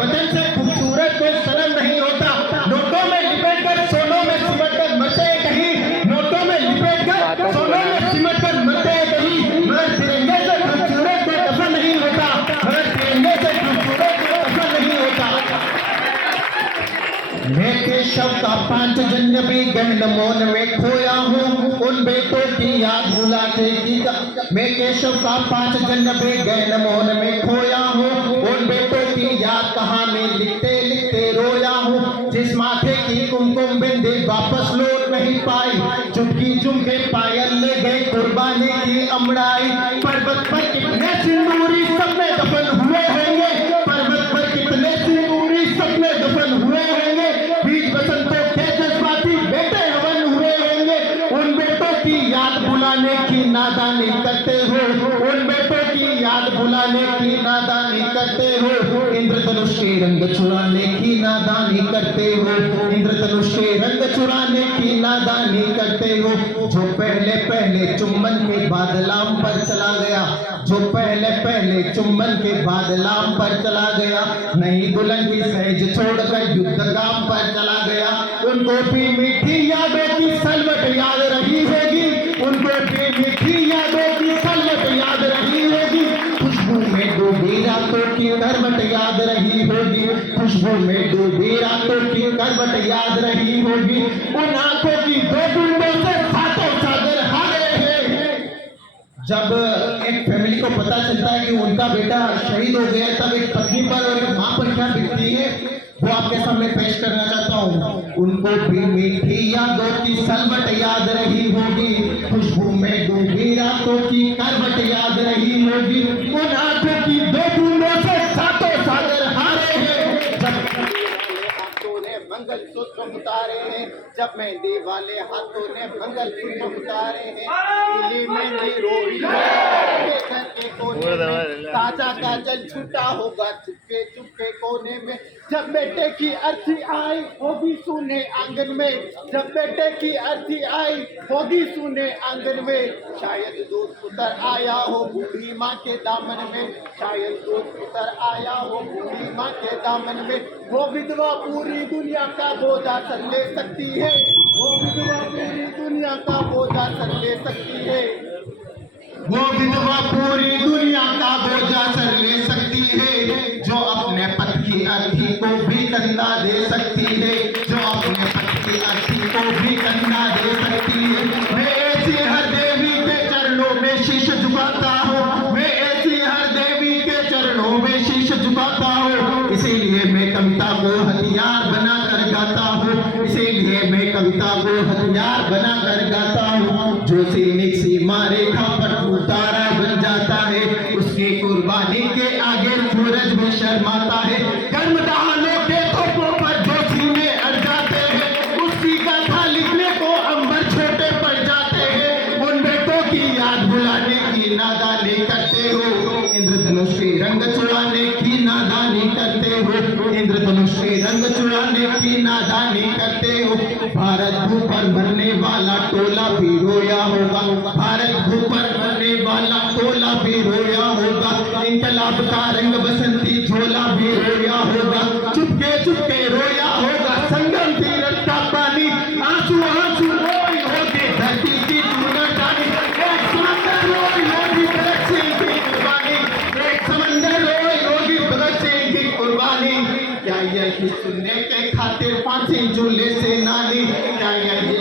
बदन से खूबसूरत कोई सनम नहीं होता। नोटों में लिपट कर सोनों में सिमट कर मरते कहीं, नोटों में लिपट कर सोनों में सिमट कर मरते कहीं, मगर तिरंगे से खूबसूरत कोई दफन नहीं होता, मगर तिरंगे से खूबसूरत कोई दफन नहीं होता। मैं केशव का पांचजन्य भी गहन मौन में खोया हूँ, उन बेटों की याद भुलाते की मैं केशव का पांचजन्य भी गहन मौन में खोया हूँ, उन बेटों की याद कहानी लिखते लिखते रोया हूँ। जिस माथे की कुमकुम बिंदी वापस लौट नहीं पाई, चुटकी झुमके पायल ले गए कुर्बानी की अमड़ाई। पर्वत पर कितने सिंदूरी सपने दफन हुए होंगे, पर्वत पर कितने सिंदूरी सपने दफन हुए होंगे, बीच बसंतों के जज्बाती बेटे हवन हुए होंगे। उन बेटों की याद बुलाने की नादानी करते हो, उन बेटों की याद बुलाने की नादानी करते हो। इंद्रधनुष के रंग चुराने की नादानी करते हो, इंद्रधनुष के रंग चुराने की नादानी करते हो। जो पहले पहले चुम्बन के बाद लाम पर चला गया, जो पहले पहले चुम्बन के बाद लाम पर चला गया, नई दुल्हन की सहज छोड़कर युद्धगाम पर चला गया। उनको भी मीठी यादों की सलवट याद रही होगी, उनको भी मीठी यादों की सलवट याद रही होगी। खुशबू में डूबी रातों की करवट याद रही होगी, खुशबू में डूबी रातों की करवट याद रही होगी। उन आंखों की दो बूंदों से सातों सागर हारे हैं। जब एक फैमिली को पता चलता है कि उनका बेटा शहीद हो गया, तब एक पत्नी पर और एक मां पर क्या बीतती है, वो आपके सामने पेश करना चाहता हूँ। उनको भी मीठी यादों की सलवट याद रही होगी, खुशबू में डूबी रातों की करवट याद रही होगी। उन आंखों की दो बूंदों से सातों सागर हारे हैं। जब मंगल सूत्र उतारे हैं, जब मेहंदी वाले हाथों ने मंगल सूत्र उतारे हैं, पीली मेहंदी रोई घर के कोने में, ताजा काजल छूटा होगा चुपके चुपके कोने में। जब बेटे की अर्थी आई होगी सुने आंगन में, जब बेटे की अर्थी आई होगी सुने आंगन में, शायद दूध उतर आया हो बूढ़ी माँ के दामन में, शायद दूध उतर आया हो बूढ़ी माँ के दामन में। वो विधवा पूरी दुनिया का बोझा सर ले सकती है, वो विधवा पूरी दुनिया का बोझा सर ले सकती है, वो विधवा पूरी दुनिया का बोझा सर ले सकती है। जो अपने पति की अर्थी को भी कंधा दे सकती है, जो अपने पति की अर्थी को भी कंधा दे सकती है। मैं ऐसी हर देवी के चरणों में शीश झुकाता हूँ, मैं ऐसी हर देवी के चरणों में शीश झुकाता हूँ। इसीलिए मैं कविता को हथियार बना कर गाता हूँ, इसीलिए मैं कविता को हथियार बना कर गाता हूँ। जो सैनिक सीमा रेखा पर उतारा बन जाता है, उसकी कुर्बानी के आगे सूरज भी शर्माता है। कर्म दहाने के तोपों पर जो सीने अड़ जाते हैं, उसी का था लिखने को अंबर छोटे पड़ जाते हैं। उन बेटों की याद बुलाने की नादानी करते हो, इंद्रधनुष के रंग चुराने की नादानी करते हो, इंद्रधनुष के रंग चुराने की नादानी करते हो। भारत भू पर मरने वाला टोला भी रोया होगा, भारत भू पर मरने वाला टोला भी रोया होगा। इंकलाब का रंग बसंती झोला भी रोया होगा, चुपके चुपके रोया होगा। संगम तीरथ का पानी आंसू आंसू रोई होगी धरती की चूनादानी। एक समंदर रोई होगी भगत सिंह की कुर्बानी, एक समंदर रोई होगी भगत सिंह की कुर्बानी। क्या यही सुनने के खातिर फांसी झूले से नानी, क्या यही